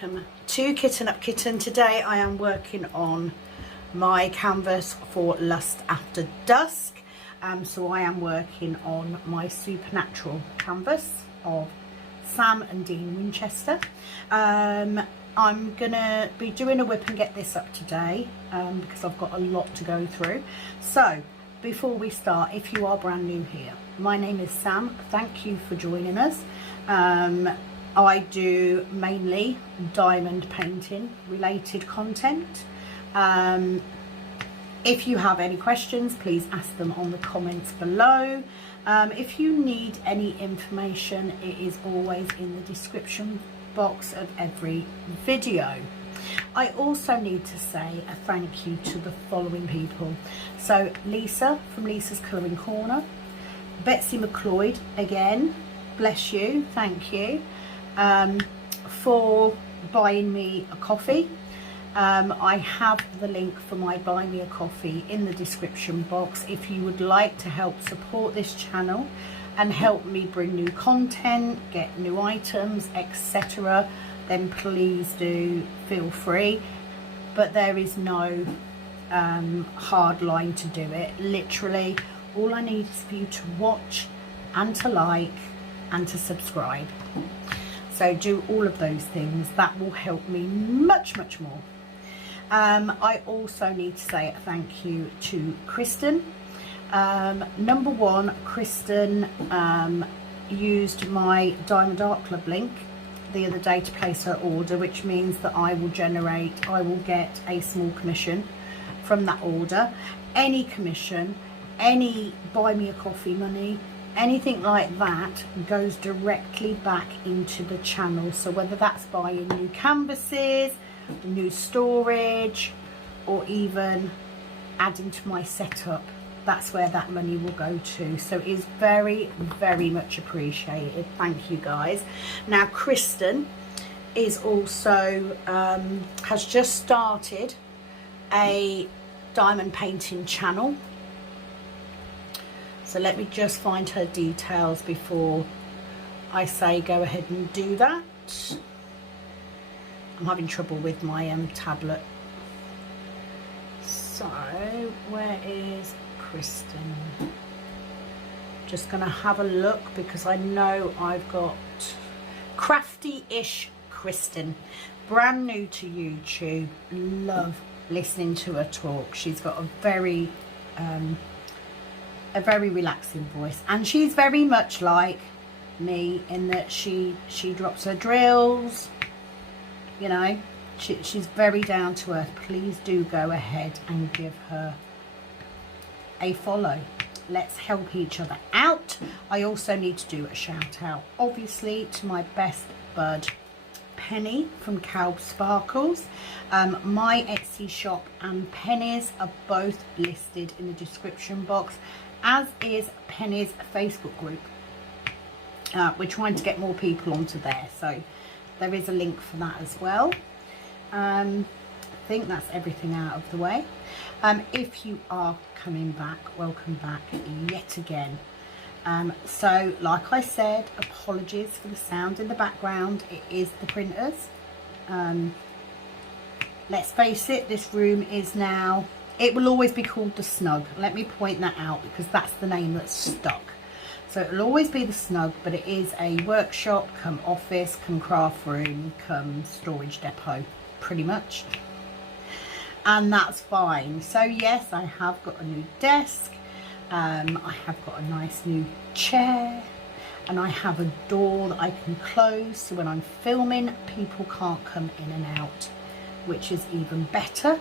welcome to Kitten Up Kitten. Today I am working on my canvas for Lust After Dusk. So I am working on my Supernatural canvas of Sam and Dean Winchester. I'm gonna be doing a whip and get this up today because I've got a lot to go through. So before we start, if you are brand new here, my name is Sam. Thank you for joining us. I do mainly diamond painting related content. If you have any questions, please ask them on the comments below. If you need any information, it is always in the description box of every video. I also need to say a thank you to the following people. So Lisa from Lisa's Colouring Corner, Betsy McLeod, again, bless you, thank you, for buying me a coffee. I have the link for my buy me a coffee in the description box. If you would like to help support this channel and help me bring new content, get new items, etc., then please do feel free. But there is no hard line to do it. Literally all I need is for you to watch and to like and to subscribe. So do all of those things. That will help me much more. I also need to say a thank you to Kristen. Number one, Kristen used my Diamond Art Club link the other day to place her order, which means that I will get a small commission from that order. Any commission, any buy me a coffee money, anything like that goes directly back into the channel. So whether that's buying new canvases, new storage, or even adding to my setup, that's where that money will go to. So it is very much appreciated. Thank you guys. Now Kristen is also has just started a diamond painting channel. So let me just find her details before I say go ahead and do that. I'm having trouble with my tablet. So where is Kristen? Just gonna have a look because I know I've got Crafty-ish Kristen, brand new to YouTube. Love listening to her talk. She's got a very relaxing voice, and she's very much like me in that she drops her drills, you know, she's very down to earth. Please do go ahead and give her a follow. Let's help each other out. I also need to do a shout out obviously to my best bud Penny from Calb Sparkles. My Etsy shop and Penny's are both listed in the description box, as is Penny's Facebook group. We're trying to get more people onto there, so there is a link for that as well. I think that's everything out of the way. If you are coming back, welcome back yet again. So like I said, apologies for the sound in the background. It is the printers. Let's face it, this room is now, it will always be called the Snug. Let me point that out because that's the name that's stuck. So it'll always be the Snug, but it is a workshop, come office, come craft room, come storage depot, pretty much. And that's fine. So yes, I have got a new desk. I have got a nice new chair, and I have a door that I can close, so when I'm filming, people can't come in and out, which is even better.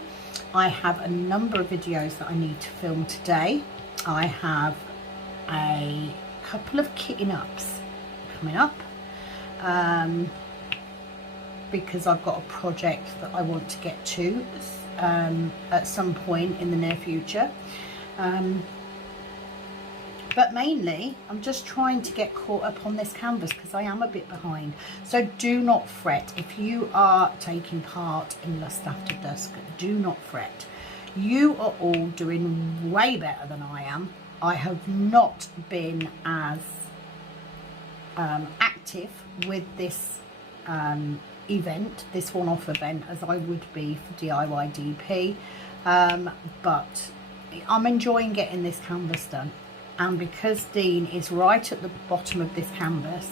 I have a number of videos that I need to film today. I have a couple of kitting ups coming up because I've got a project that I want to get to at some point in the near future. But mainly I'm just trying to get caught up on this canvas because I am a bit behind. So do not fret if you are taking part in Lust After Dusk. Do not fret. You are all doing way better than I am. I have not been as active with this event, this one-off event, as I would be for DIY DP, but I'm enjoying getting this canvas done. And because Dean is right at the bottom of this canvas,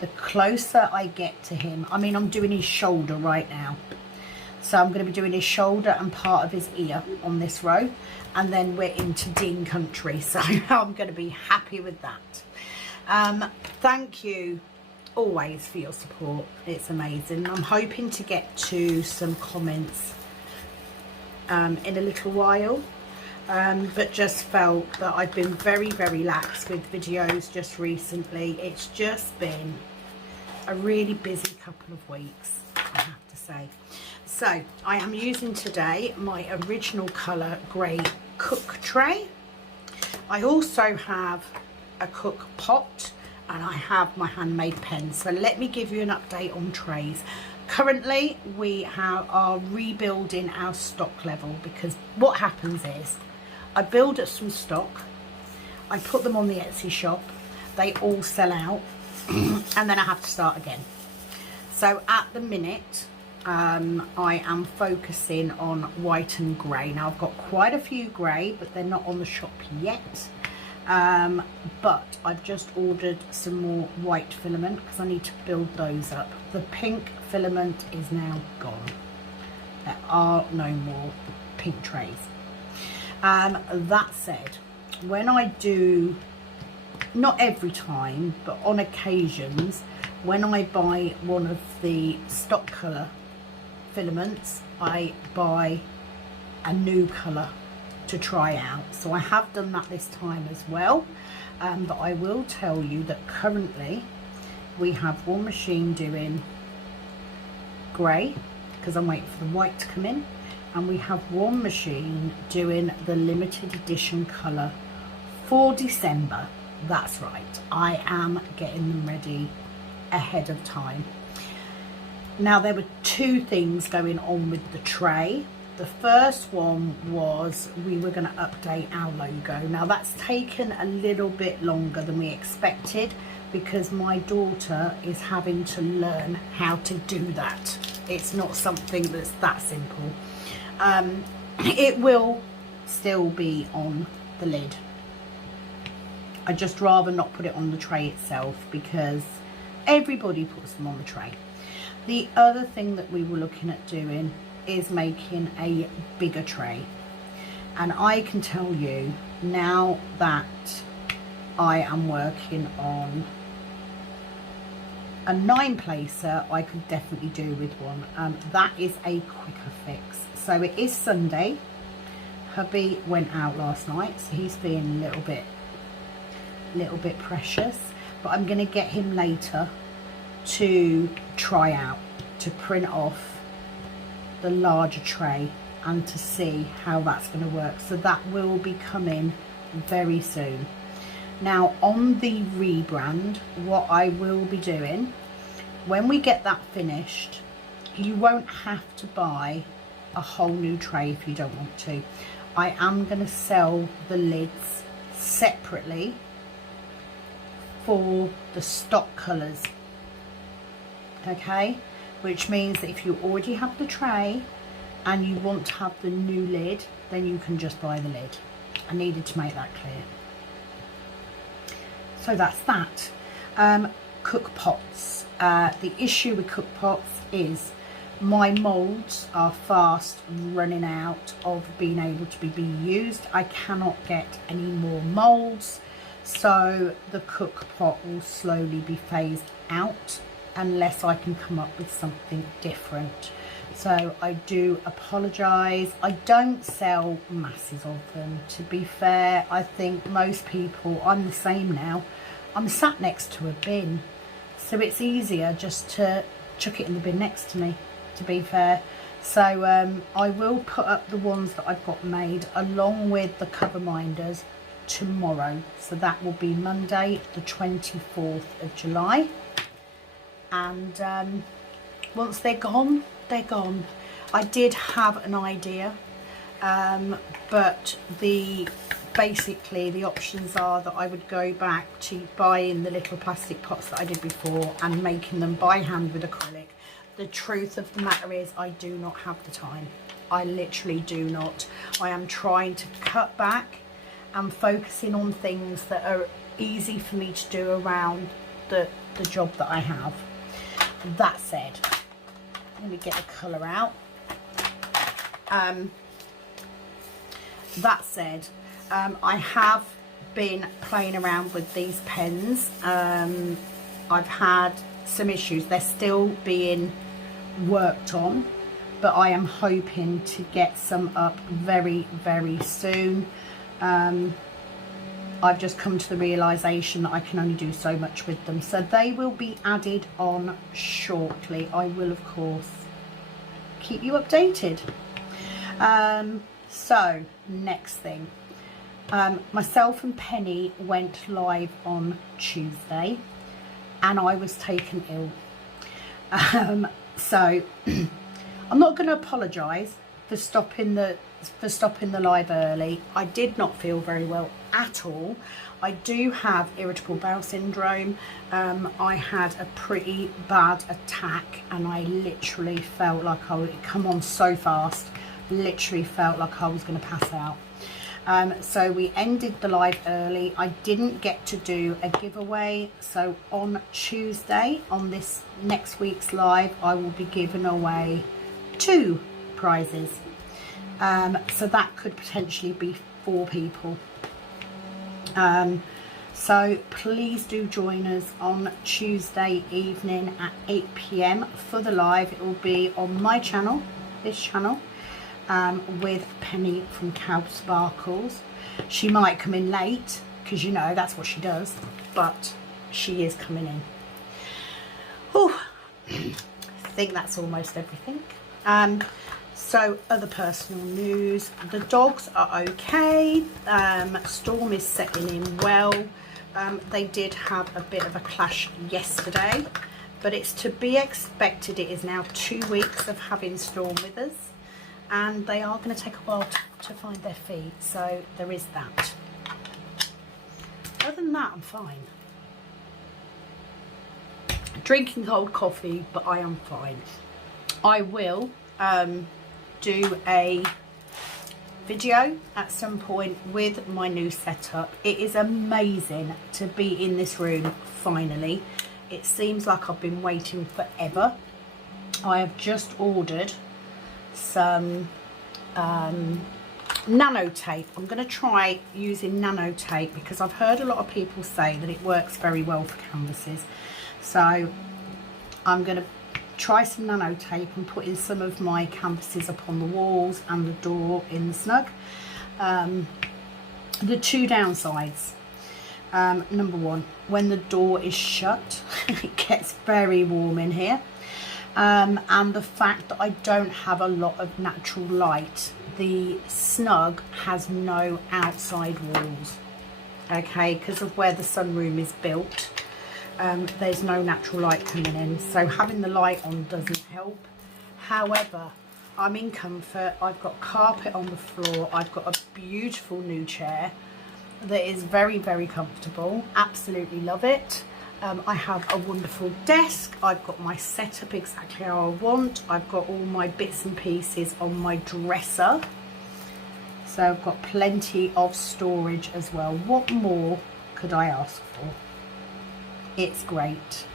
the closer I get to him, I mean, I'm doing his shoulder right now, so I'm going to be doing his shoulder and part of his ear on this row, and then we're into Dean country, so I'm going to be happy with that. Thank you always for your support, it's amazing. I'm hoping to get to some comments in a little while, but just felt that I've been very lax with videos just recently. It's just been a really busy couple of weeks, I have to say. So I am using today my original colour grey cook tray. I also have a cook pot, and I have my handmade pen. So let me give you an update on trays. Currently we are rebuilding our stock level, because what happens is I build up some stock, I put them on the Etsy shop, they all sell out, and then I have to start again. So at the minute I am focusing on white and grey. Now I've got quite a few grey, but they're not on the shop yet. But I've just ordered some more white filament because I need to build those up. The pink filament is now gone. There are no more pink trays. That said, when I do, not every time, but on occasions, when I buy one of the stock colour filaments, I buy a new colour to try out. So I have done that this time as well, but I will tell you that currently we have one machine doing grey because I'm waiting for the white to come in, and we have one machine doing the limited edition colour for December. That's right, I am getting them ready ahead of time. Now there were two things going on with the tray. The first one was we were going to update our logo. Now that's taken a little bit longer than we expected because my daughter is having to learn how to do that. It's not something that's that simple. It will still be on the lid. I'd just rather not put it on the tray itself because everybody puts them on the tray. The other thing that we were looking at doing is making a bigger tray, and I can tell you now that I am working on a 9-placer, I could definitely do with one. That is a quicker fix. So it is Sunday. Hubby went out last night, so he's being a little bit precious, but I'm going to get him later to try out, to print off the larger tray and to see how that's going to work. So that will be coming very soon. Now on the rebrand, what I will be doing when we get that finished, you won't have to buy a whole new tray if you don't want to. I am going to sell the lids separately for the stock colours, okay, which means that if you already have the tray and you want to have the new lid, then you can just buy the lid. I needed to make that clear. So that's that. Cook pots. The issue with cook pots is my moulds are fast running out of being able to be used. I cannot get any more moulds, so the cook pot will slowly be phased out unless I can come up with something different. So I do apologise. I don't sell masses of them. To be fair, I think most people, I'm the same now, I'm sat next to a bin, so it's easier just to chuck it in the bin next to me, to be fair. So I will put up the ones that I've got made along with the cover minders tomorrow. So that will be Monday the 24th of July. And once they're gone, they're gone. I did have an idea, but basically the options are that I would go back to buying the little plastic pots that I did before and making them by hand with acrylic. the truth of the matter is I do not have the time. I literally do not. I am trying to cut back and focusing on things that are easy for me to do around the job that I have. That said, let me get the colour out. That said, I have been playing around with these pens. I've had some issues. They're still being worked on, but I am hoping to get some up very, very soon. I've just come to the realisation that I can only do so much with them. So they will be added on shortly. I will, of course, keep you updated. So, next thing. Myself and Penny went live on Tuesday and I was taken ill. So, I'm not going to apologise for stopping the live early. I did not feel very well at all. I do have irritable bowel syndrome. I had a pretty bad attack and I literally felt like it come on so fast. Literally felt like I was going to pass out. So we ended the live early. I didn't get to do a giveaway. So on Tuesday, on this next week's live, I will be giving away 2 prizes. So that could potentially be 4 people. So please do join us on Tuesday evening at 8 PM for the live. It will be on my channel, this channel, with Penny from Cow Sparkles. She might come in late because, you know, that's what she does, but she is coming in. Whew. I think that's almost everything. So other personal news, the dogs are okay. Storm is settling in well. They did have a bit of a clash yesterday, but it's to be expected. It is now 2 weeks of having Storm with us, and they are going to take a while to find their feet, so there is that. Other than that, I'm fine. Drinking cold coffee, but I am fine. I will do a video at some point with my new setup. It is amazing to be in this room finally. It seems like I've been waiting forever. I have just ordered some nano tape. I'm going to try using nano tape because I've heard a lot of people say that it works very well for canvases. So I'm going to try some nano tape and put in some of my canvases up on the walls and the door in the snug. The 2 downsides. Number 1, when the door is shut, it gets very warm in here. And the fact that I don't have a lot of natural light. The snug has no outside walls, okay, because of where the sunroom is built. There's no natural light coming in, so having the light on doesn't help. However, I'm in comfort. I've got carpet on the floor. I've got a beautiful new chair that is very, very comfortable. Absolutely love it. I have a wonderful desk. I've got my setup exactly how I want. I've got all my bits and pieces on my dresser, so I've got plenty of storage as well. What more could I ask for? It's great.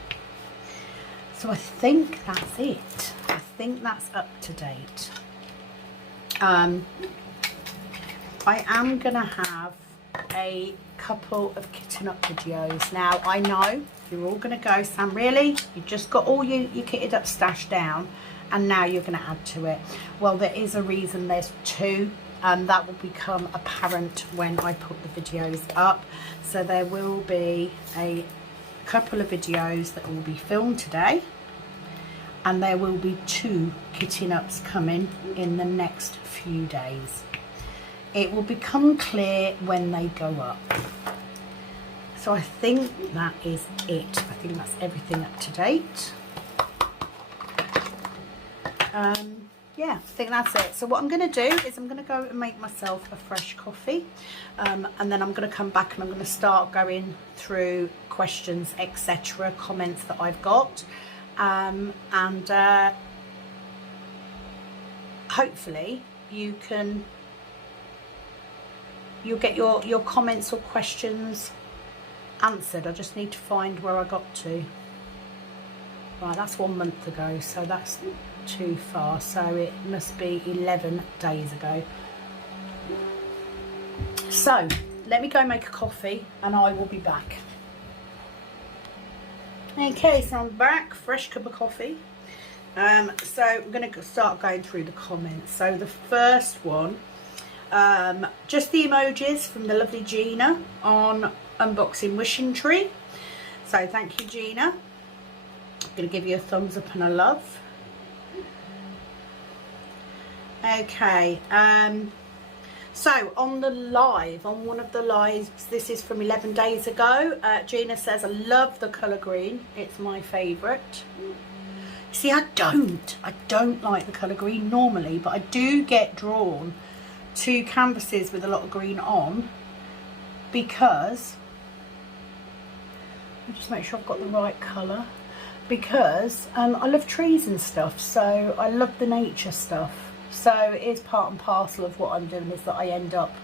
So I think that's it. I think that's up to date. I am gonna have a couple of kitting up videos. Now I know you're all gonna go, Sam, really? You just got all your kitted up stash down and now you're gonna add to it. Well, there is a reason there's 2. That will become apparent when I put the videos up. So there will be a couple of videos that will be filmed today, and there will be 2 kitting ups coming in the next few days. It will become clear when they go up. So I think that is it. I think that's everything up to date. Yeah, I think that's it. So what I'm going to do is I'm going to go and make myself a fresh coffee, and then I'm going to come back and I'm going to start going through questions, etc., comments that I've got. and hopefully you'll get your comments or questions answered. I just need to find where I got to. Right, that's 1 month ago, so that's too far, so it must be 11 days ago. So let me go make a coffee and I will be back. Okay, so I'm back, fresh cup of coffee. So we're going to start going through the comments. So the first one, just the emojis from the lovely Gina on Unboxing Wishing Tree. So thank you, Gina. I'm going to give you a thumbs up and a love. Okay, so on the live, on one of the lives, this is from 11 days ago, Gina says, I love the colour green, it's my favourite. See, I don't like the colour green normally, but I do get drawn to canvases with a lot of green on, because, let me just make sure I've got the right colour, because I love trees and stuff, so I love the nature stuff. So it is part and parcel of what I'm doing, is that I end up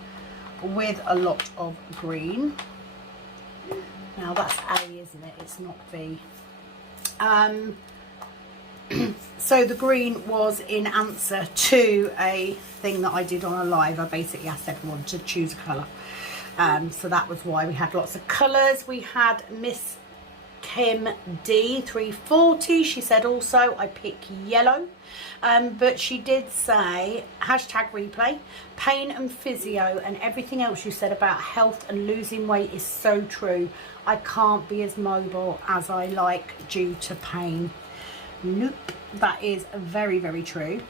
with a lot of green. Now that's A, isn't it? It's not B. So the green was in answer to a thing that I did on a live. I basically asked everyone to choose a colour. So that was why we had lots of colours. We had Miss Kim D 340. She said also I pick yellow, but she did say hashtag replay, pain and physio, and everything else you said about health and losing weight is so true. I can't be as mobile as I like due to pain. Nope, that is very, very true.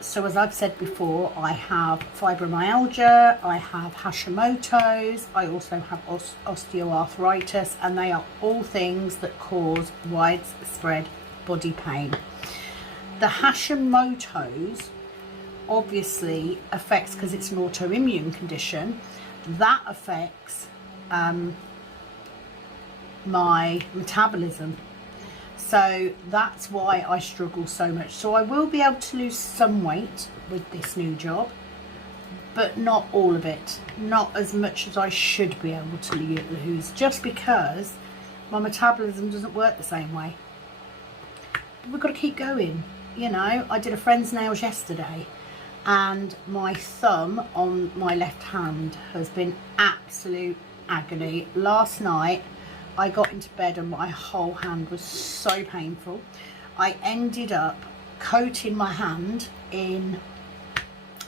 So as I've said before, I have fibromyalgia, I have Hashimoto's, I also have osteoarthritis, and they are all things that cause widespread body pain. The Hashimoto's obviously affects, because it's an autoimmune condition, that affects my metabolism. So that's why I struggle so much. So I will be able to lose some weight with this new job, but not all of it. Not as much as I should be able to lose, just because my metabolism doesn't work the same way. But we've got to keep going. You know, I did a friend's nails yesterday, and my thumb on my left hand has been absolute agony. Last night, I got into bed and my whole hand was so painful. I ended up coating my hand in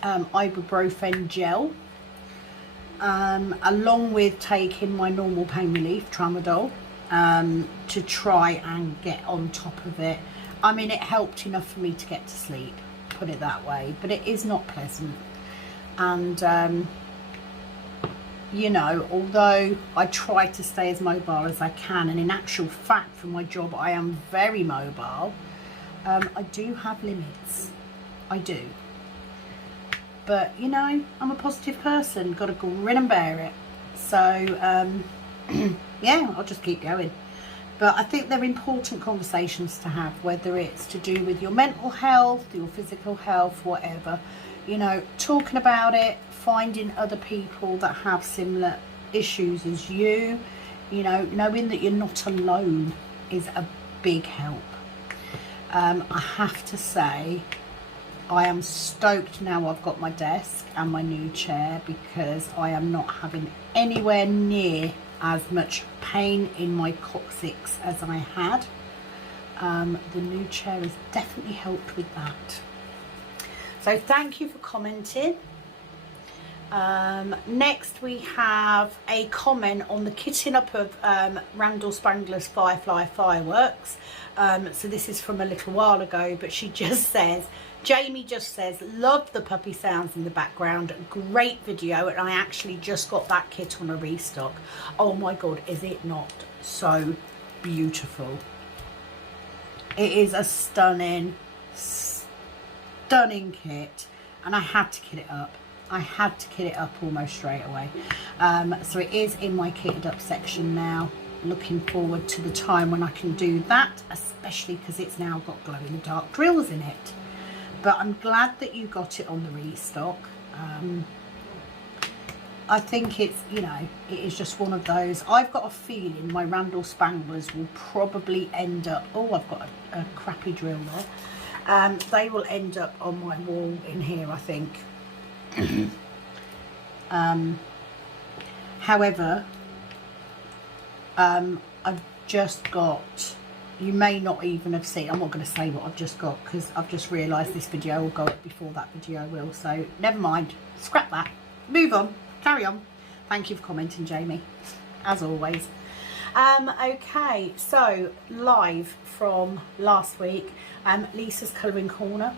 ibuprofen gel, along with taking my normal pain relief, tramadol, to try and get on top of it. I mean, it helped enough for me to get to sleep, put it that way, but it is not pleasant. And you know, although I try to stay as mobile as I can, and in actual fact for my job I am very mobile, I do have limits. I do. But, you know, I'm a positive person, got to grin and bear it. So, yeah, I'll just keep going. But I think they're important conversations to have, whether it's to do with your mental health, your physical health, whatever. You know, talking about it, finding other people that have similar issues as you, you know, knowing that you're not alone is a big help. I have to say, I am stoked now I've got my desk and my new chair, because I am not having anywhere near as much pain in my coccyx as I had. The new chair has definitely helped with that. So thank you for commenting. Next we have a comment on the kitting up of Randall Spangler's Firefly fireworks. So this is from a little while ago, but she just says, Jamie just says, love the puppy sounds in the background, great video, and I actually just got that kit on a restock. Oh my god, is it not so beautiful? It is a stunning kit, and I had to kit it up. I had to kit it up almost straight away. So it is in my kitted up section now. looking forward to the time when I can do that, especially because it's now got glow-in-the-dark drills in it. But I'm glad that you got it on the restock. I think it's, you know, it is just one of those. I've got a feeling my Randall Spanglers will probably end up, oh, I've got a crappy drill there. They will end up on my wall in here, I think. However, I've just got, you may not even have seen, I'm not going to say what I've just got because I've just realised this video will go up before that video will, so never mind, scrap that, move on, carry on. Thank you for commenting, Jamie, as always. Okay, so live from last week, Lisa's colouring corner.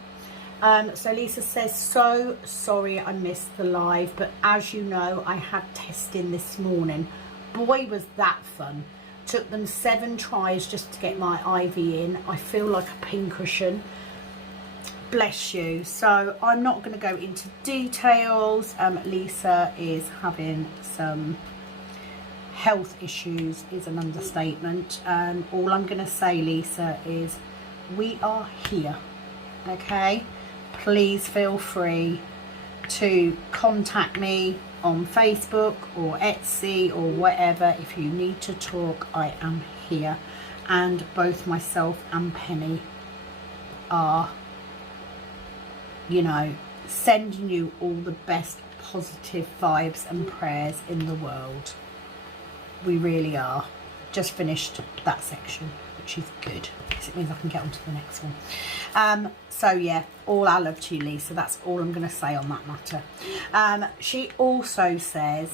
So Lisa says, so sorry I missed the live, but as you know, I had testing this morning. Boy, was that fun. Took them 7 tries just to get my IV in. I feel like a pincushion. Bless you. So I'm not going to go into details. Lisa is having some health issues, is an understatement. All I'm going to say, Lisa, is we are here. Okay, please feel free to contact me on Facebook or Etsy or whatever. If you need to talk, I am here, and both myself and Penny are, you know, sending you all the best positive vibes and prayers in the world. We really are. Just finished that section, which is good because it means I can get on to the next one. So yeah, all our love to you, Lisa. That's all I'm going to say on that matter. She also says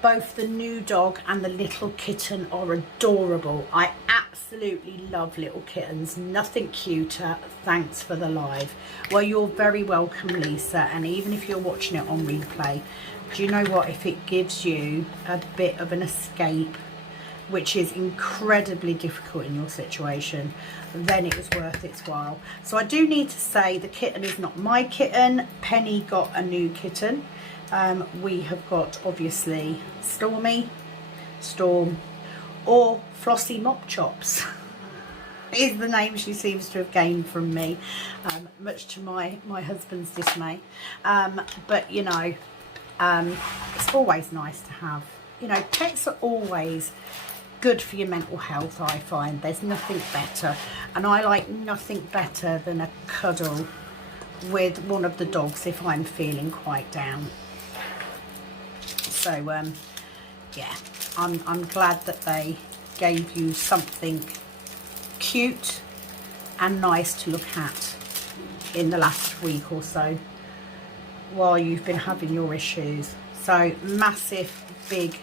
both the new dog and the little kitten are adorable. I absolutely love little kittens. Nothing cuter. Thanks for the live. Well, you're very welcome, Lisa. And even if you're watching it on replay, do you know what? If it gives you a bit of an escape, which is incredibly difficult in your situation, then it was worth its while. So I do need to say the kitten is not my kitten. Penny got a new kitten. We have got, obviously, Storm, or Flossie Mop Chops is the name she seems to have gained from me, much to my husband's dismay. But, you know, it's always nice to have, you know, pets are always good for your mental health. I find there's nothing better, and I like nothing better than a cuddle with one of the dogs if I'm feeling quite down. So yeah, I'm glad that they gave you something cute and nice to look at in the last week or so while you've been having your issues. So massive, big,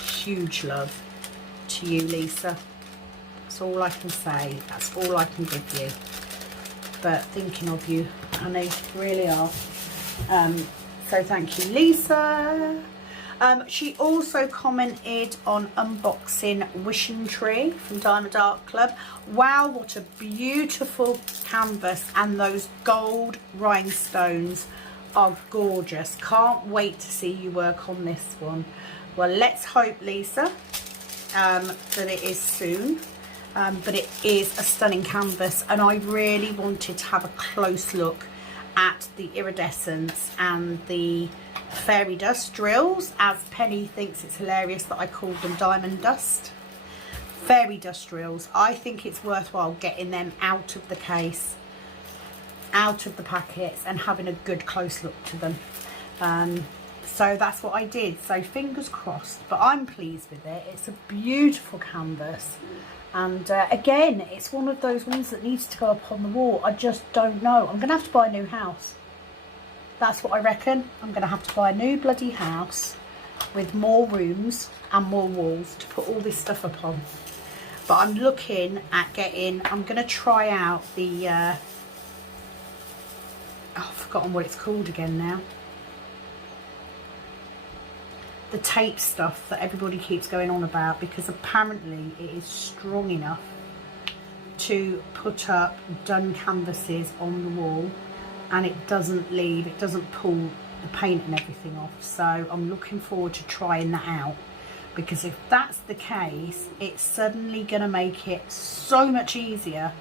huge love to you, Lisa. That's all I can say. That's all I can give you. But thinking of you, honey, really are. So thank you, Lisa. She also commented on unboxing Wishing Tree from Diamond Art Club. Wow, what a beautiful canvas, and those gold rhinestones are gorgeous. Can't wait to see you work on this one. Well, let's hope, Lisa, that it is soon. But it is a stunning canvas, and I really wanted to have a close look at the iridescence and the fairy dust drills, as Penny thinks it's hilarious that I called them diamond dust. Fairy dust drills. I think it's worthwhile getting them out of the case, out of the packets, and having a good close look to them. So that's what I did. So fingers crossed, but I'm pleased with it. It's a beautiful canvas. And again, it's one of those ones that needs to go up on the wall. I just don't know. I'm going to have to buy a new house. That's what I reckon. I'm going to have to buy a new bloody house with more rooms and more walls to put all this stuff up on. But I'm looking at getting, I'm going to try out the, oh, I've forgotten what it's called again now. The tape stuff that everybody keeps going on about, because apparently it is strong enough to put up done canvases on the wall, and it doesn't leave, it doesn't pull the paint and everything off. So I'm looking forward to trying that out. because if that's the case, it's suddenly going to make it so much easier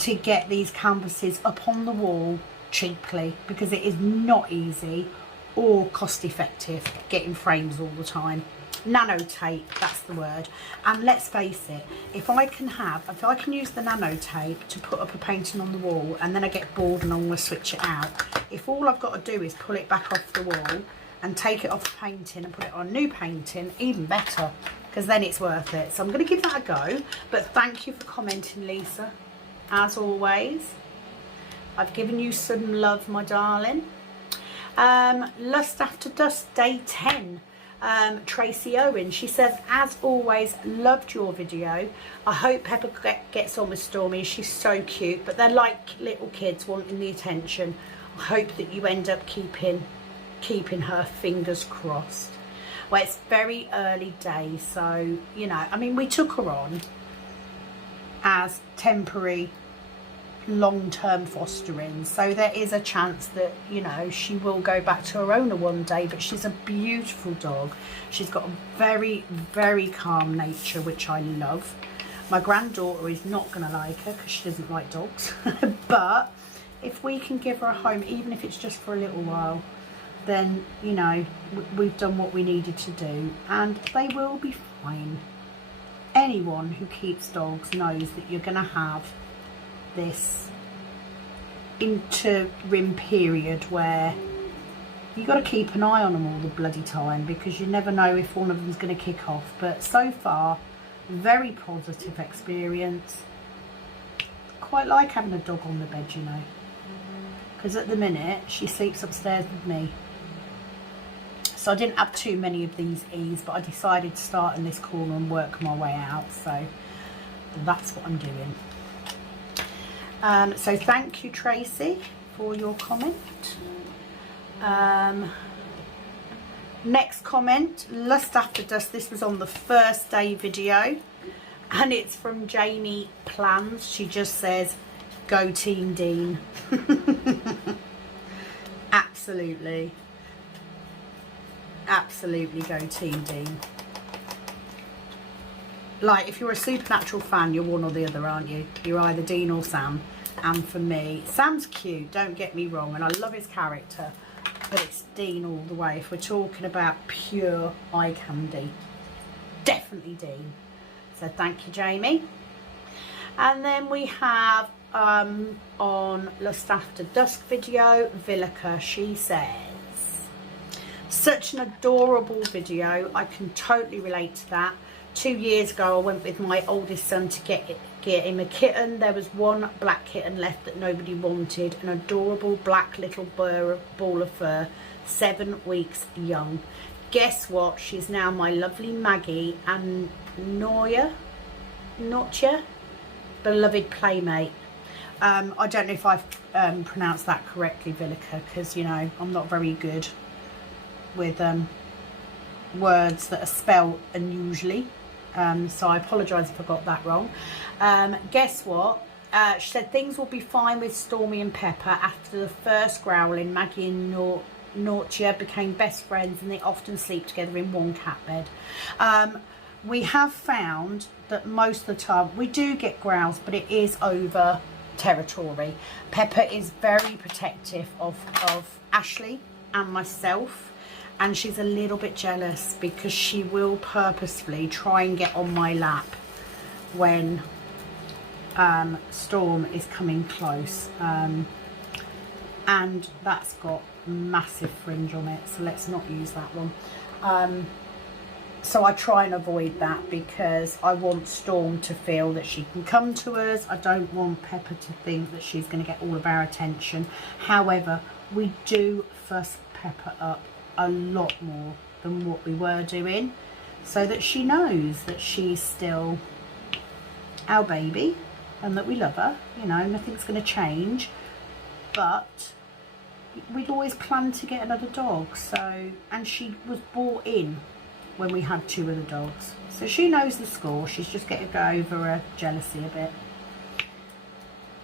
to get these canvases up on the wall cheaply, because it is not easy or cost effective getting frames all the time. Nano tape, that's the word. And let's face it, if I can use the nano tape to put up a painting on the wall, and then I get bored and I want to switch it out, if all I've got to do is pull it back off the wall and take it off the painting and put it on a new painting, even better, because then it's worth it. So I'm going to give that a go. But thank you for commenting, Lisa, as always. I've given you some love, my darling. Lust After Dust, day 10. Tracy Owen, she says, as always, loved your video. I hope Pepper gets on with Stormy. She's so cute, but they're like little kids wanting the attention. I hope that you end up keeping her, fingers crossed. Well, it's very early days, so you know, I mean, we took her on as temporary long-term fostering, so there is a chance that, you know, she will go back to her owner one day. But she's a beautiful dog. She's got a very, very calm nature, which I love. My granddaughter is not going to like her because she doesn't like dogs. But if we can give her a home, even if it's just for a little while, then, you know, we've done what we needed to do, and they will be fine. Anyone who keeps dogs knows that you're going to have this interim period where you got to keep an eye on them all the bloody time, because you never know if one of them's going to kick off. But so far, very positive experience. Quite like having a dog on the bed, you know, because at the minute she sleeps upstairs with me. So I didn't have too many of these E's, but I decided to start in this corner and work my way out, so that's what I'm doing. So thank you, Tracy, for your comment. Next comment, Lust After Dust. This was on the first day video, and it's from Jamie Plans. She just says, go Team Dean. Absolutely. Absolutely go Team Dean. Like, if you're a Supernatural fan, you're one or the other, aren't you? You're either Dean or Sam. And for me, Sam's cute, don't get me wrong, and I love his character, but it's Dean all the way. If we're talking about pure eye candy, definitely Dean. So thank you, Jamie. And then we have on Lust After Dusk video, Villica. She says, such an adorable video. I can totally relate to that. 2 years ago, I went with my oldest son to get him a kitten. There was one black kitten left that nobody wanted. An adorable black little ball of fur, 7 weeks young. Guess what? She's now my lovely Maggie and Notcha, beloved playmate. I don't know if I've pronounced that correctly, Villica, because, you know, I'm not very good with words that are spelled unusually. So I apologise if I got that wrong. Guess what? She said things will be fine with Stormy and Pepper. After the first growling, Maggie and Notcha became best friends, and they often sleep together in one cat bed. We have found that most of the time we do get growls, but it is over territory. Pepper is very protective of Ashley and myself. And she's a little bit jealous because she will purposefully try and get on my lap when Storm is coming close. And that's got massive fringe on it, so let's not use that one. So I try and avoid that because I want Storm to feel that she can come to us. I don't want Pepper to think that she's going to get all of our attention. However, we do fuss Pepper up a lot more than what we were doing, so that she knows that she's still our baby and that we love her. You know, nothing's going to change, but we'd always planned to get another dog. So, and she was bought in when we had 2 other dogs, so she knows the score. She's just getting to go over her jealousy a bit.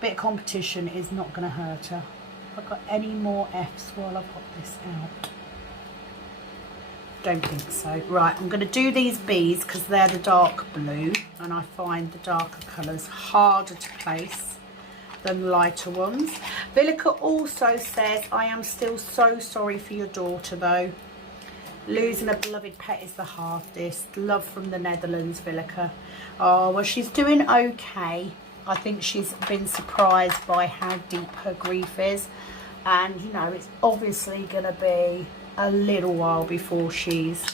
Bit of competition is not going to hurt her. Have I got any more F's while I've got this out? Don't think so. Right, I'm going to do these bees because they're the dark blue, and I find the darker colours harder to place than lighter ones. Villica also says, I am still so sorry for your daughter though. Losing a beloved pet is the hardest. Love from the Netherlands, Villica. Oh, well, she's doing okay. I think she's been surprised by how deep her grief is. And, you know, it's obviously going to be a little while before she's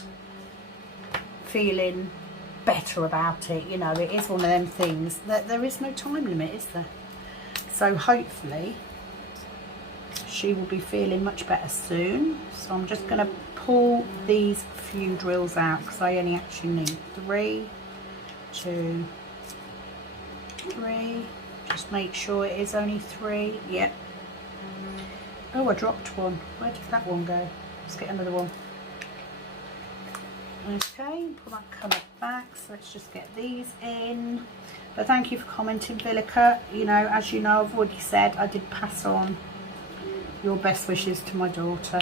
feeling better about it. You know, it is one of them things that there is no time limit, is there? So hopefully she will be feeling much better soon. So I'm just going to pull these few drills out because I only actually need 3, 2, 3. Just make sure it is only 3. Yep. Oh, I dropped one. Where did that one go? Let's get another one. Okay, pull that colour back. So let's just get these in. But thank you for commenting, Villica. You know, as you know, I've already said I did pass on your best wishes to my daughter.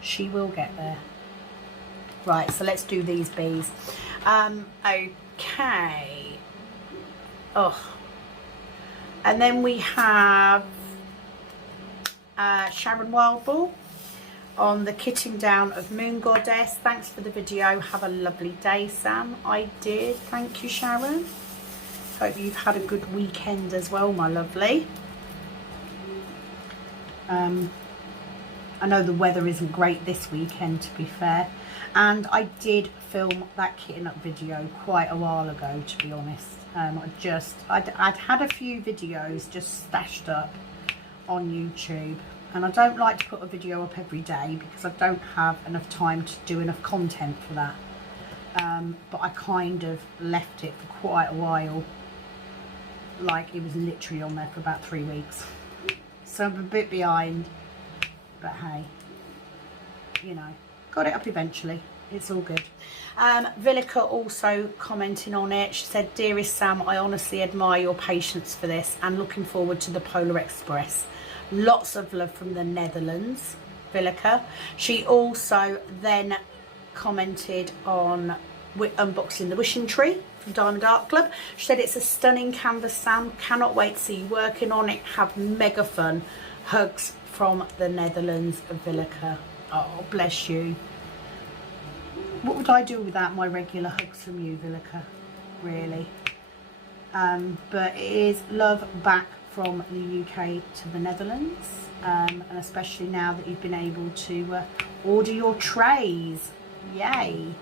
She will get there. Right, so let's do these bees. Okay. Oh. And then we have Sharon Wildball on the kitting down of Moon Goddess. Thanks for the video. Have a lovely day, Sam. I did. Thank you, Sharon. Hope you've had a good weekend as well, my lovely. I know the weather isn't great this weekend, to be fair, and I did film that kitten up video quite a while ago, to be honest. I'd had a few videos just stashed up on YouTube, and I don't like to put a video up every day because I don't have enough time to do enough content for that. But I kind of left it for quite a while, like it was literally on there for about 3 weeks. So I'm a bit behind, but hey, you know, got it up eventually. It's all good. Villica also commenting on it. She said, dearest Sam, I honestly admire your patience for this and looking forward to the Polar Express. Lots of love from the Netherlands, Villica. She also then commented on unboxing the wishing tree from Diamond Art Club. She said, it's a stunning canvas, Sam. Cannot wait to see you working on it. Have mega fun. Hugs from the Netherlands, Villica. Oh, bless you. What would I do without my regular hugs from you, Villica? Really. But it is love back from the UK to the Netherlands, and especially now that you've been able to order your trays. Yay.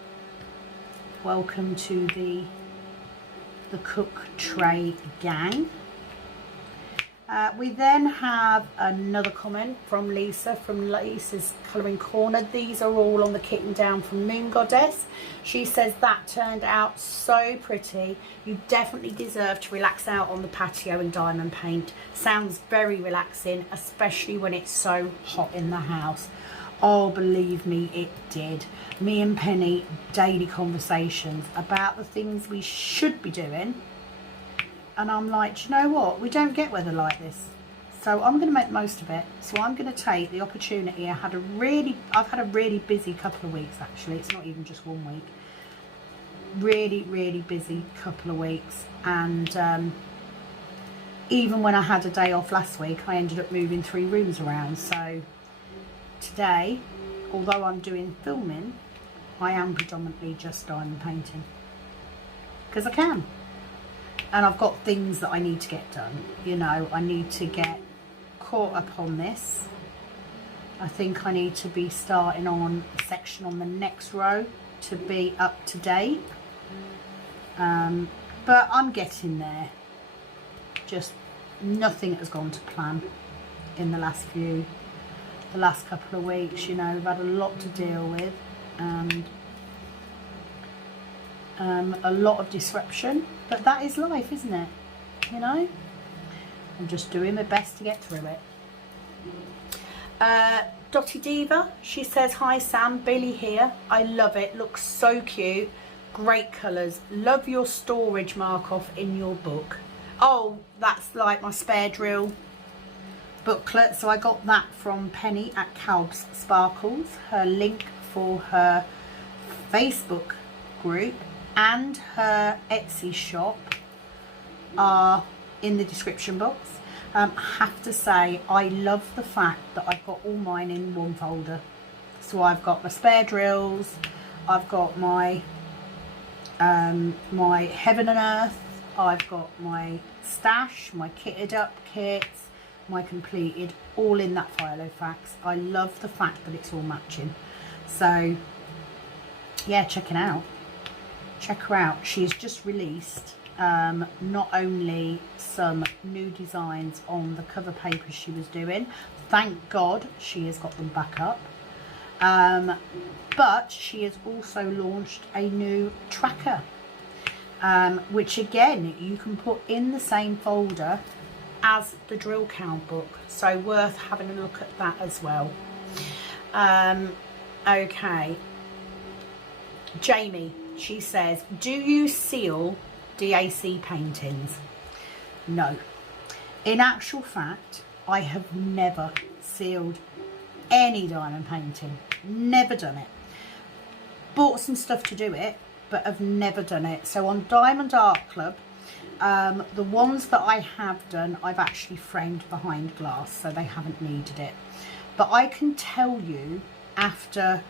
Welcome to the Cook Tray gang. We then have another comment from Lisa, from Lisa's Colouring Corner. These are all on the kitten down from Moon Goddess. She says, that turned out so pretty. You definitely deserve to relax out on the patio in diamond paint. Sounds very relaxing, especially when it's so hot in the house. Oh, believe me, it did. Me and Penny, daily conversations about the things we should be doing. And I'm like, do you know what? We don't get weather like this. So I'm going to make the most of it. So I'm going to take the opportunity. I've had a really busy couple of weeks, actually. It's not even just 1 week. Really, really busy couple of weeks. And even when I had a day off last week, I ended up moving 3 rooms around. So today, although I'm doing filming, I am predominantly just diamond painting. Because I can. And I've got things that I need to get done. You know, I need to get caught up on this. I think I need to be starting on a section on the next row to be up to date. But I'm getting there. Just nothing has gone to plan in the last couple of weeks. You know, we've had a lot to deal with, and a lot of disruption, but that is life, isn't it? You know, I'm just doing my best to get through it. Dottie Diva, she says, hi Sam, Billy here. I love it, looks so cute, great colours, love your storage mark off in your book. Oh, that's like my spare drill booklet. So I got that from Penny at Calb's Sparkles. Her link for her Facebook group and her Etsy shop are in the description box. I have to say, I love the fact that I've got all mine in one folder. So I've got my spare drills, I've got my my Heaven and Earth, I've got my stash, my kitted up kits, my completed, all in that Filofax. I love the fact that it's all matching. So yeah, check it out. Check her out. She's just released not only some new designs on the cover papers she was doing, thank God she has got them back up, but she has also launched a new tracker, which again you can put in the same folder as the drill count book, so worth having a look at that as well. Okay, Jamie, she says, do you seal DAC paintings? No. In actual fact, I have never sealed any diamond painting. Never done it. Bought some stuff to do it, but I've never done it. So on Diamond Art Club, the ones that I have done, I've actually framed behind glass, so they haven't needed it. But I can tell you, after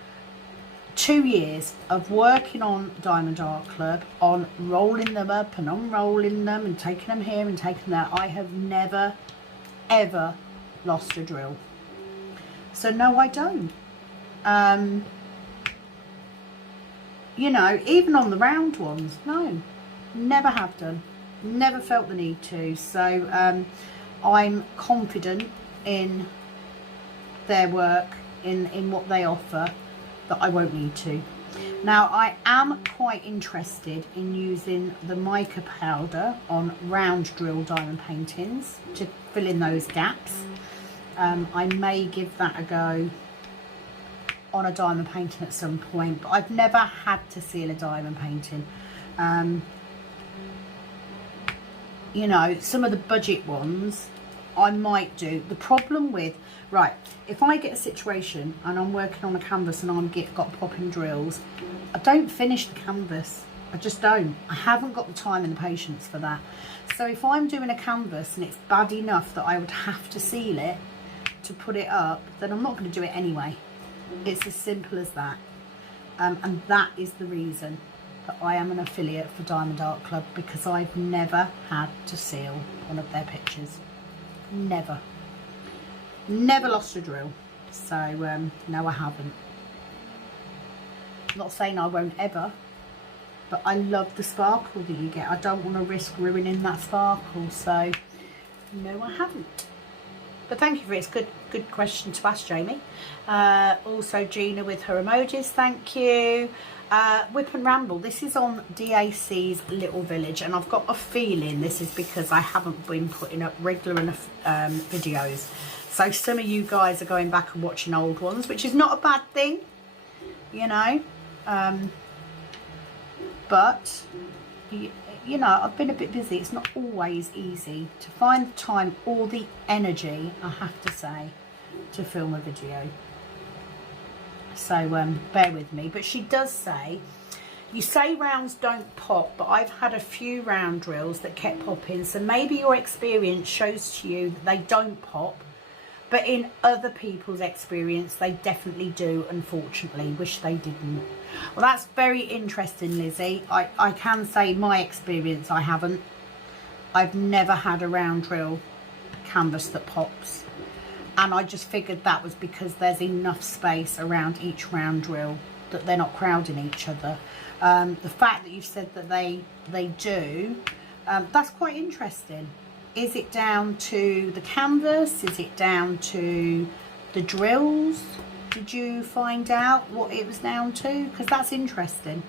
2 years of working on Diamond Art Club, on rolling them up and unrolling them and taking them here and taking them there, I have never ever lost a drill. So no, I don't. You know, even on the round ones, no, never have done, never felt the need to. So I'm confident in their work, in what they offer, that I won't need to. Now, I am quite interested in using the mica powder on round drill diamond paintings to fill in those gaps. I may give that a go on a diamond painting at some point, but I've never had to seal a diamond painting. You know, some of the budget ones I might do. The problem with, right, if I get a situation and I'm working on a canvas and I've got popping drills, I don't finish the canvas. I just don't. I haven't got the time and the patience for that. So if I'm doing a canvas and it's bad enough that I would have to seal it to put it up, then I'm not going to do it anyway. It's as simple as that. And that is the reason that I am an affiliate for Diamond Art Club, because I've never had to seal one of their pictures. Never lost a drill. So no, I haven't. I'm not saying I won't ever, but I love the sparkle that you get. I don't want to risk ruining that sparkle, so no, I haven't. But thank you for it. It's good question to ask, Jamie. Also Gina with her emojis, thank you. Whip and Ramble, this is on DAC's Little Village, and I've got a feeling this is because I haven't been putting up regular enough videos. So some of you guys are going back and watching old ones, which is not a bad thing, you know. But, you know, I've been a bit busy. It's not always easy to find the time or the energy, I have to say, to film a video. So bear with me. But she does say, you say rounds don't pop, but I've had a few round drills that kept popping, so maybe your experience shows to you that they don't pop, but in other people's experience they definitely do, unfortunately. Wish they didn't. Well, that's very interesting, Lizzie. I can say my experience, I haven't. I've never had a round drill canvas that pops. And I just figured that was because there's enough space around each round drill that they're not crowding each other. The fact that you've said that they do, that's quite interesting. Is it down to the canvas? Is it down to the drills? Did you find out what it was down to? Because that's interesting.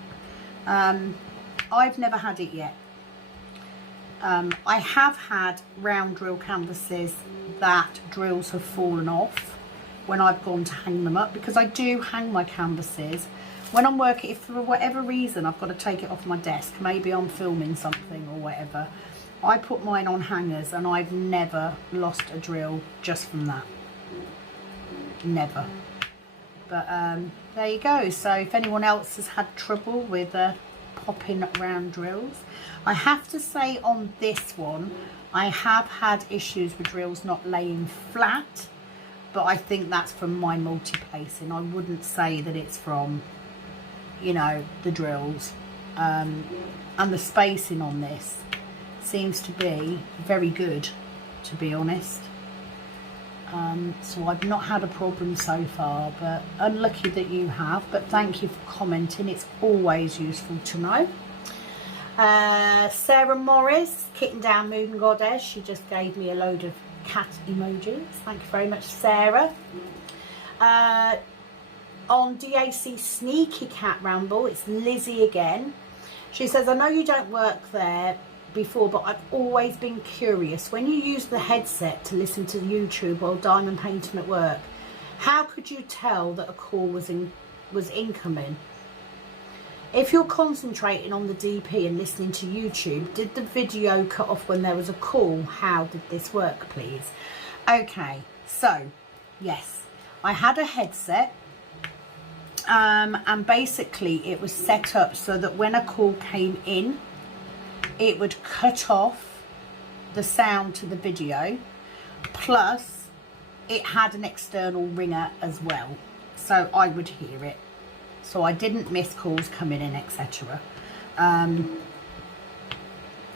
I've never had it yet. I have had round drill canvases that drills have fallen off when I've gone to hang them up, because I do hang my canvases when I'm working. If for whatever reason I've got to take it off my desk, maybe I'm filming something or whatever, I put mine on hangers, and I've never lost a drill just from that. Never. But there you go. So if anyone else has had trouble with popping around drills, I have to say on this one, I have had issues with drills not laying flat, but I think that's from my multi-placing. I wouldn't say that it's from, you know, the drills. And the spacing on this seems to be very good, to be honest. So I've not had a problem so far, but unlucky that you have. But thank you for commenting. It's always useful to know. Sarah Morris, Kitten Down Moon Goddess, she just gave me a load of cat emojis. Thank you very much, Sarah. On DAC Sneaky Cat Ramble, it's Lizzie again. She says, I know you don't work there before, but I've always been curious. When you use the headset to listen to YouTube while diamond painting at work, how could you tell that a call was incoming? If you're concentrating on the DP and listening to YouTube, did the video cut off when there was a call? How did this work, please? Okay, so yes, I had a headset, and basically it was set up so that when a call came in, it would cut off the sound to the video, plus it had an external ringer as well, so I would hear it, so I didn't miss calls coming in, etc.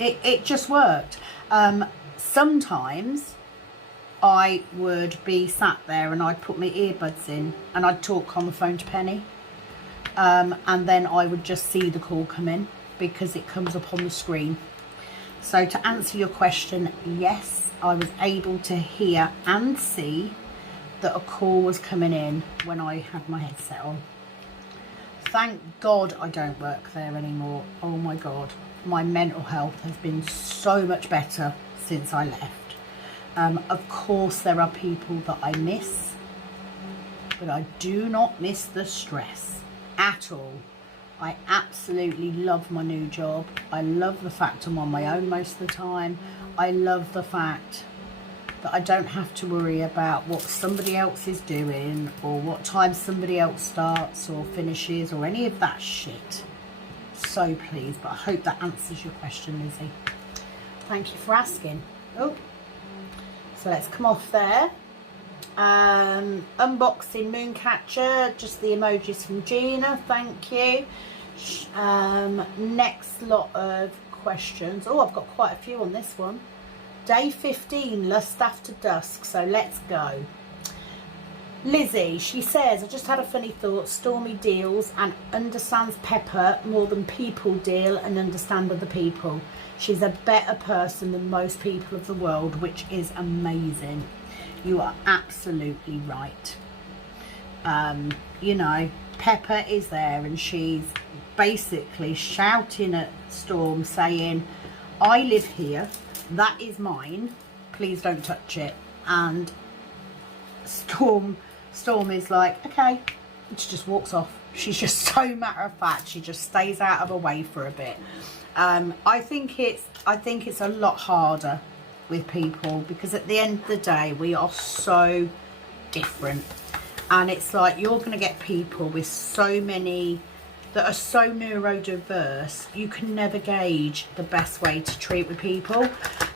It just worked. Sometimes I would be sat there and I'd put my earbuds in and I'd talk on the phone to Penny, and then I would just see the call come in, because it comes up on the screen. So to answer your question, yes, I was able to hear and see that a call was coming in when I had my headset on. Thank God I don't work there anymore. Oh my God, my mental health has been so much better since I left. Of course there are people that I miss, but I do not miss the stress at all. I absolutely love my new job. I love the fact I'm on my own most of the time. I love the fact that I don't have to worry about what somebody else is doing or what time somebody else starts or finishes or any of that shit. So pleased, but I hope that answers your question, Lizzie. Thank you for asking. Oh, so let's come off there. Unboxing Mooncatcher, just the emojis from Gina, thank you. Next lot of questions. Oh, I've got quite a few on this one. Day 15, Lust After Dusk, so let's go. Lizzie, she says, I just had a funny thought. Stormy deals and understands Pepper more than people deal and understand other people. She's a better person than most people of the world, which is amazing. You are absolutely right. You know, Pepper is there and she's basically shouting at Storm saying, I live here, that is mine, please don't touch it. And Storm is like, okay, and she just walks off. She's just so matter of fact, she just stays out of her way for a bit. I think it's a lot harder with people, because at the end of the day we are so different, and it's like you're going to get people with so many that are so neurodiverse, you can never gauge the best way to treat with people.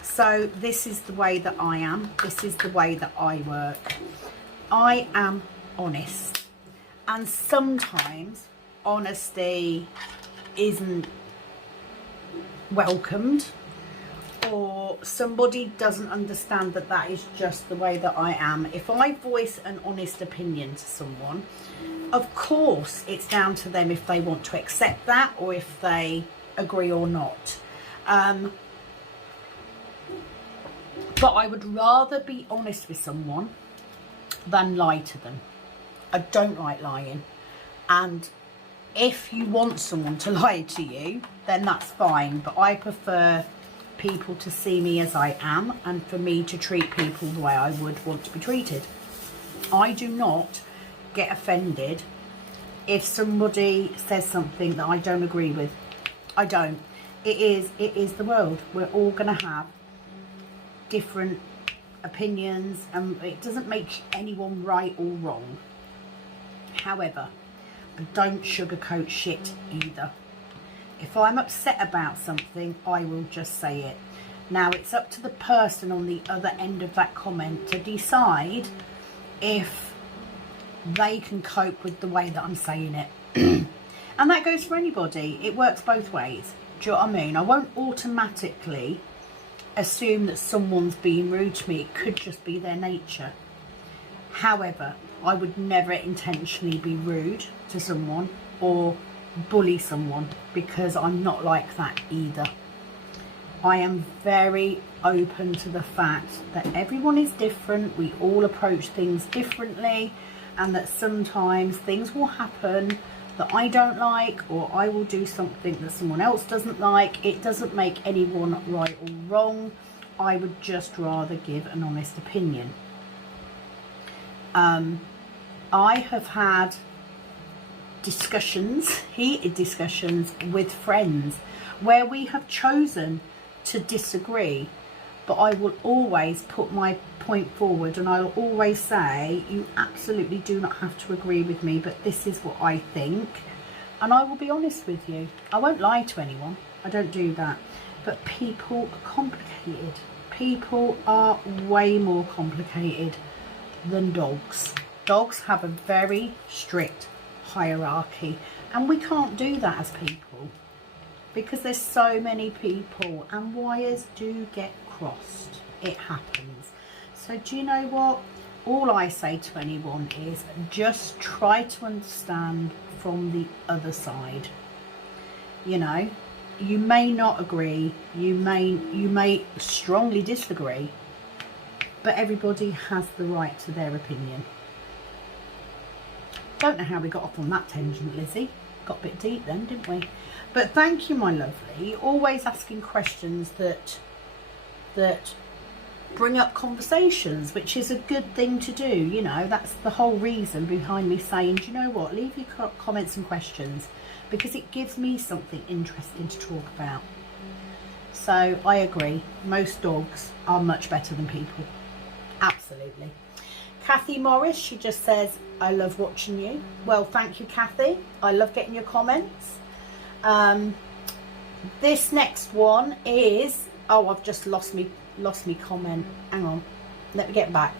So this is the way that I am, this is the way that I work. I am honest, and sometimes honesty isn't welcomed, or somebody doesn't understand that that is just the way that I am. If I voice an honest opinion to someone, of course it's down to them if they want to accept that or if they agree or not. But I would rather be honest with someone than lie to them. I don't like lying, and if you want someone to lie to you, then that's fine, but I prefer people to see me as I am and for me to treat people the way I would want to be treated. I do not get offended if somebody says something that I don't agree with. I don't. It is the world. We're all going to have different opinions, and it doesn't make anyone right or wrong. However, I don't sugarcoat shit either. If I'm upset about something, I will just say it. Now, it's up to the person on the other end of that comment to decide if they can cope with the way that I'm saying it. And that goes for anybody. It works both ways. Do you know what I mean? I won't automatically assume that someone's being rude to me. It could just be their nature. However, I would never intentionally be rude to someone or bully someone, because I'm not like that either. I am very open to the fact that everyone is different. We all approach things differently, and that sometimes things will happen that I don't like, or I will do something that someone else doesn't like. It doesn't make anyone right or wrong. I would just rather give an honest opinion. I have had discussions, heated discussions with friends where we have chosen to disagree, but I will always put my point forward, and I'll always say, you absolutely do not have to agree with me, but this is what I think, and I will be honest with you. I won't lie to anyone. I don't do that. But people are complicated. People are way more complicated than dogs. Dogs have a very strict hierarchy, and we can't do that as people, because there's so many people, and wires do get crossed. It happens. So do you know what? All I say to anyone is just try to understand from the other side. You know, you may not agree, you may strongly disagree, but everybody has the right to their opinion. Don't know how we got off on that tangent, Lizzie. Got a bit deep then, didn't we? But thank you, my lovely. Always asking questions that bring up conversations, which is a good thing to do. You know, that's the whole reason behind me saying, do you know what, leave your comments and questions, because it gives me something interesting to talk about. So I agree, most dogs are much better than people. Absolutely. Kathy Morris, she just says, I love watching you. Well, thank you, Kathy. I love getting your comments. This next one is, oh, I've just lost me comment. Hang on, let me get back.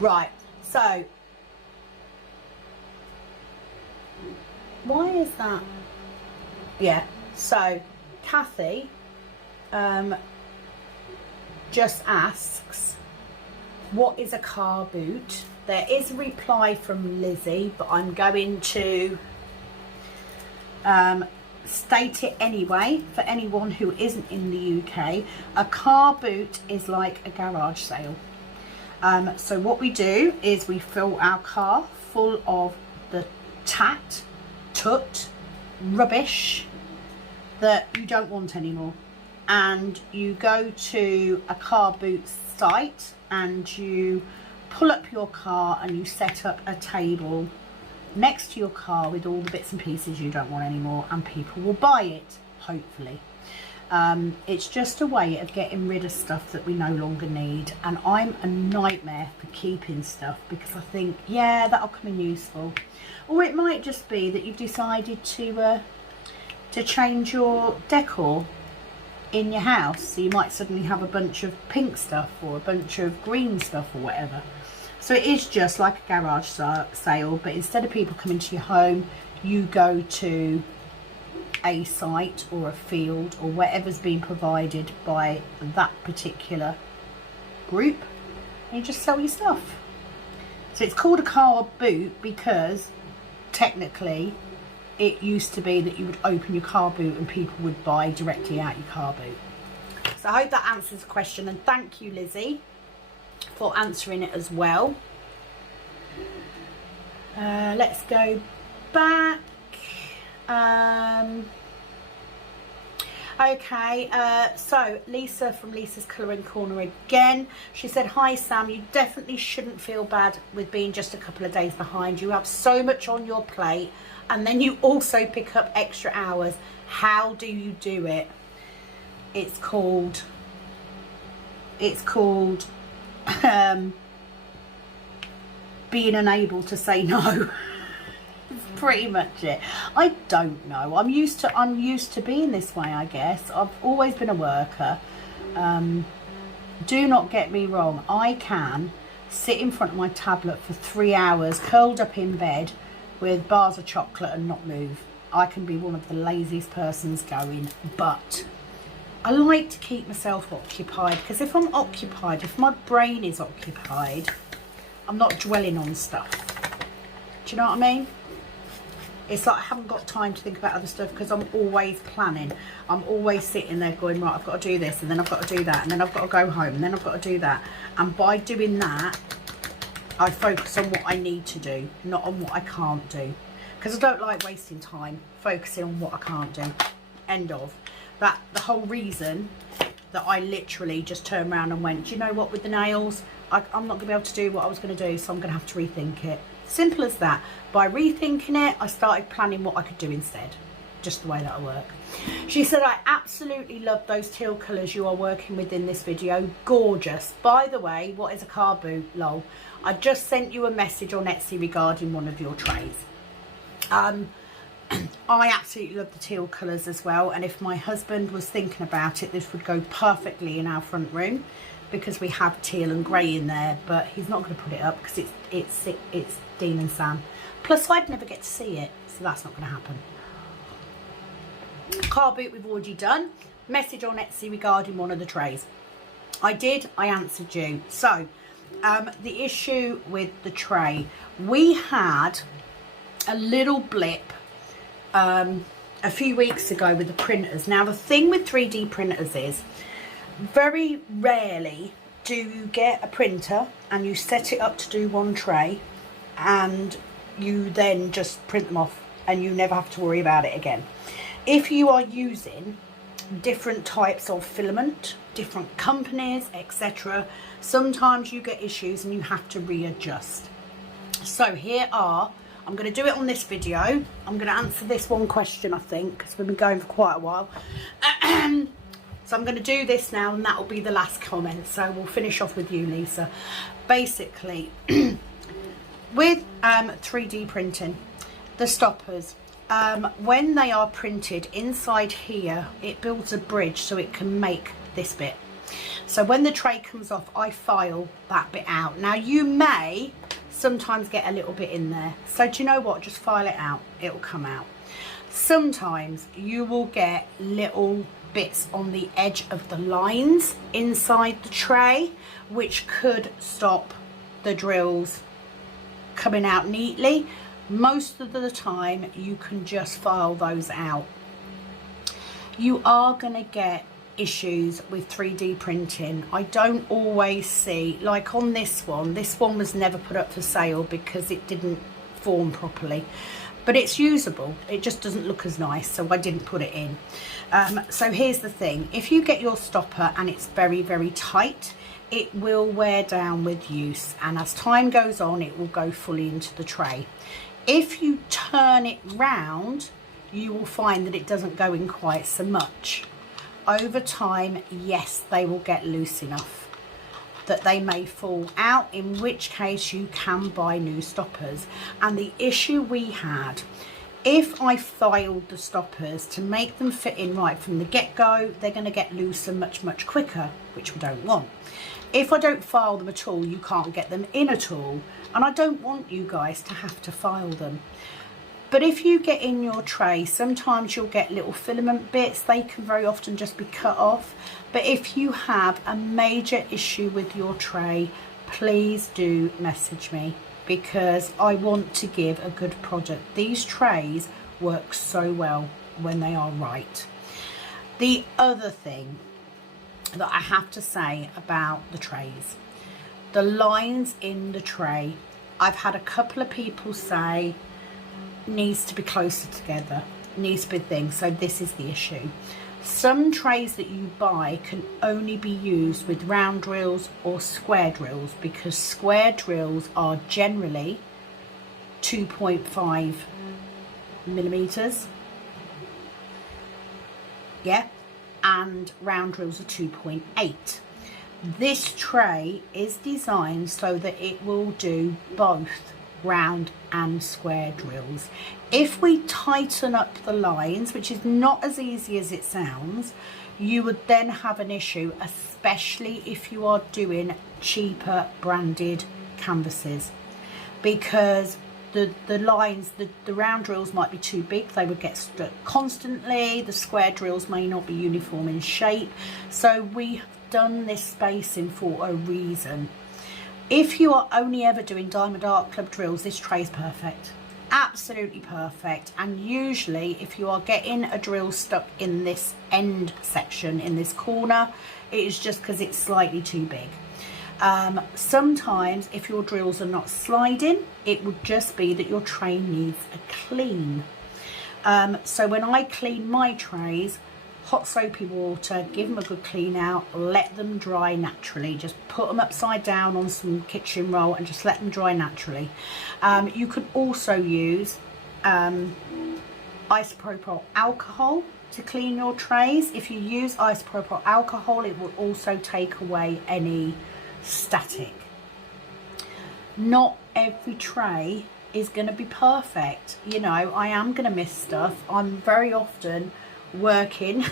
Right, so why is that? Yeah, so Kathy just asks, what is a car boot? There is a reply from Lizzie, but I'm going to state it anyway for anyone who isn't in the UK. A car boot is like a garage sale. So what we do is we fill our car full of the tut, rubbish that you don't want anymore, and you go to a car boot site and you pull up your car and you set up a table next to your car with all the bits and pieces you don't want anymore, and people will buy it, hopefully. It's just a way of getting rid of stuff that we no longer need, and I'm a nightmare for keeping stuff, because I think, yeah, that'll come in useful. Or it might just be that you've decided to change your decor in your house, so you might suddenly have a bunch of pink stuff or a bunch of green stuff or whatever. So it is just like a garage sale, but instead of people coming to your home, you go to a site or a field or whatever's been provided by that particular group, and you just sell your stuff. So it's called a car boot because technically it used to be that you would open your car boot and people would buy directly out your car boot. So I hope that answers the question, and thank you, Lizzie, for answering it as well. Let's go back. Okay, so Lisa from Lisa's Colouring Corner again. She said, hi Sam, you definitely shouldn't feel bad with being just a couple of days behind. You have so much on your plate, and then you also pick up extra hours. How do you do it? It's called being unable to say no. Pretty much it. I don't know. I'm used to being this way, I guess. I've always been a worker. Do not get me wrong. I can sit in front of my tablet for 3 hours, curled up in bed with bars of chocolate and not move. I can be one of the laziest persons going, but I like to keep myself occupied, because if I'm occupied, if my brain is occupied, I'm not dwelling on stuff. Do you know what I mean? It's like I haven't got time to think about other stuff, because I'm always planning. I'm always sitting there going, right, I've got to do this, and then I've got to do that, and then I've got to go home, and then I've got to do that. And by doing that, I focus on what I need to do, not on what I can't do. Because I don't like wasting time focusing on what I can't do. End of. That the whole reason that I literally just turned around and went, do you know what, with the nails, I'm not going to be able to do what I was going to do, so I'm going to have to rethink it. Simple as that. By rethinking it, I started planning what I could do instead. Just the way that I work. She said, I absolutely love those teal colours you are working with in this video. Gorgeous. By the way, what is a car boot? Lol. I just sent you a message on Etsy regarding one of your trays. I absolutely love the teal colours as well, and if my husband was thinking about it, this would go perfectly in our front room, because we have teal and grey in there, but he's not going to put it up because it's Dean and Sam. Plus I'd never get to see it, so that's not going to happen. Car boot we've already done. Message on Etsy regarding one of the trays. I answered you. So the issue with the tray, we had a little blip a few weeks ago with the printers. Now the thing with 3D printers is, very rarely do you get a printer and you set it up to do one tray and you then just print them off and you never have to worry about it again. If you are using different types of filament, different companies, etc., sometimes you get issues and you have to readjust. So here are, I'm going to do it on this video. I'm going to answer this one question, I think, because we've been going for quite a while. So I'm going to do this now, and that will be the last comment. So we'll finish off with you, Lisa. Basically, with 3D printing, the stoppers, when they are printed inside here, it builds a bridge so it can make this bit. So when the tray comes off, I file that bit out. Now you may sometimes get a little bit in there, so do you know what, just file it out, it will come out. Sometimes you will get little bits on the edge of the lines inside the tray, which could stop the drills coming out neatly. Most of the time you can just file those out. You are going to get issues with 3D printing. I don't always see, like on this one was never put up for sale because it didn't form properly, but it's usable, it just doesn't look as nice, so I didn't put it in. So here's the thing, if you get your stopper and it's very, very tight, it will wear down with use, and as time goes on it will go fully into the tray. If you turn it round, you will find that it doesn't go in quite so much. Over time, yes, they will get loose enough that they may fall out, in which case you can buy new stoppers. And the issue we had, if I filed the stoppers to make them fit in right from the get-go, they're going to get looser much quicker, which we don't want. If I don't file them at all, you can't get them in at all, and I don't want you guys to have to file them. But if you get in your tray, sometimes you'll get little filament bits. They can very often just be cut off. But if you have a major issue with your tray, please do message me, because I want to give a good product. These trays work so well when they are right. The other thing that I have to say about the trays, the lines in the tray, I've had a couple of people say needs to be closer together, needs to be things. So this is the issue. Some trays that you buy can only be used with round drills or square drills, because square drills are generally 2.5 millimeters. Yeah, and round drills are 2.8. This tray is designed so that it will do both round and square drills. If we tighten up the lines, which is not as easy as it sounds, you would then have an issue, especially if you are doing cheaper branded canvases, because the lines, the round drills might be too big, they would get stuck constantly, the square drills may not be uniform in shape. So we have done this spacing for a reason. If you are only ever doing Diamond Art Club drills, this tray is perfect, absolutely perfect. And usually if you are getting a drill stuck in this end section, in this corner, it is just because it's slightly too big. Sometimes if your drills are not sliding, it would just be that your tray needs a clean. So when I clean my trays, hot soapy water, give them a good clean out, let them dry naturally. Just put them upside down on some kitchen roll and just let them dry naturally. You can also use isopropyl alcohol to clean your trays. If you use isopropyl alcohol, it will also take away any static. Not every tray is going to be perfect. You know, I am going to miss stuff. I'm very often working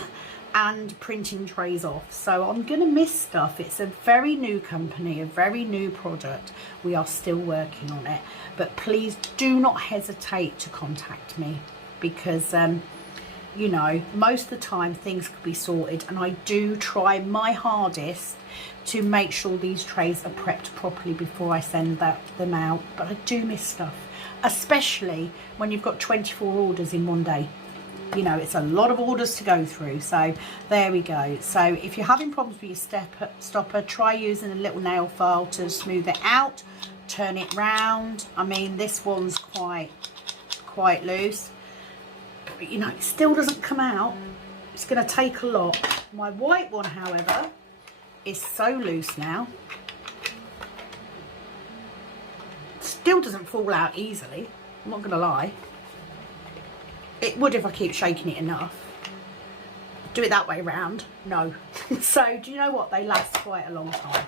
and printing trays off, so I'm going to miss stuff. It's a very new company, a very new product. We are still working on it, but please do not hesitate to contact me, because you know, most of the time things could be sorted, and I do try my hardest to make sure these trays are prepped properly before I send them out. But I do miss stuff, especially when you've got 24 orders in one day. You know, it's a lot of orders to go through. So there we go. So if you're having problems with your stopper, try using a little nail file to smooth it out, turn it round. I mean, this one's quite loose, but you know, it still doesn't come out. It's going to take a lot. My white one, however, is so loose now. Still doesn't fall out easily, I'm not going to lie. It would if I keep shaking it enough. Do it that way round, no. So do you know what, they last quite a long time.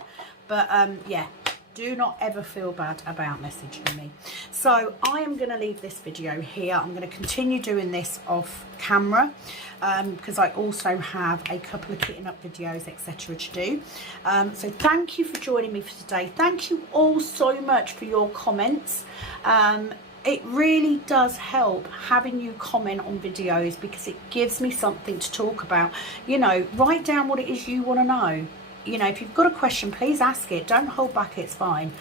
But yeah, do not ever feel bad about messaging me. So I am going to leave this video here. I'm going to continue doing this off camera, because I also have a couple of kitting up videos, etc. to do. So thank you for joining me for today. Thank you all so much for your comments. It really does help having you comment on videos, because it gives me something to talk about. You know, write down what it is you want to know. You know, if you've got a question, please ask it. Don't hold back, it's fine.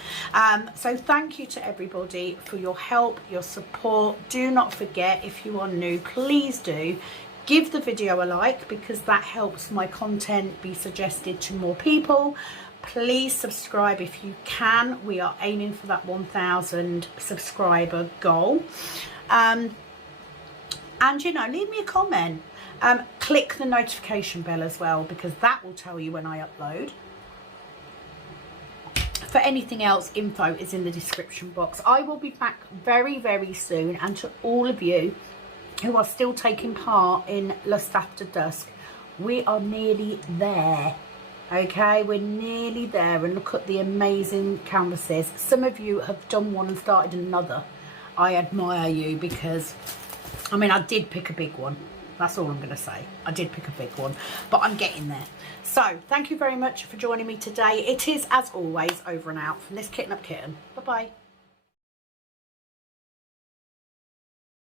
So thank you to everybody for your help, your support. Do not forget, if you are new, please do give the video a like, because that helps my content be suggested to more people. Please subscribe if you can. We are aiming for that 1,000 subscriber goal. And you know, leave me a comment. Click the notification bell as well, because that will tell you when I upload. For anything else, info is in the description box. I will be back very, very soon. And to all of you who are still taking part in Lust After Dusk, we are nearly there. Okay, we're nearly there, and look at the amazing canvases. Some of you have done one and started another. I admire you, because I mean, I did pick a big one. That's all I'm going to say. I did pick a big one, but I'm getting there. So thank you very much for joining me today. It is, as always, over and out from this Kitten Up Kitten. Bye bye.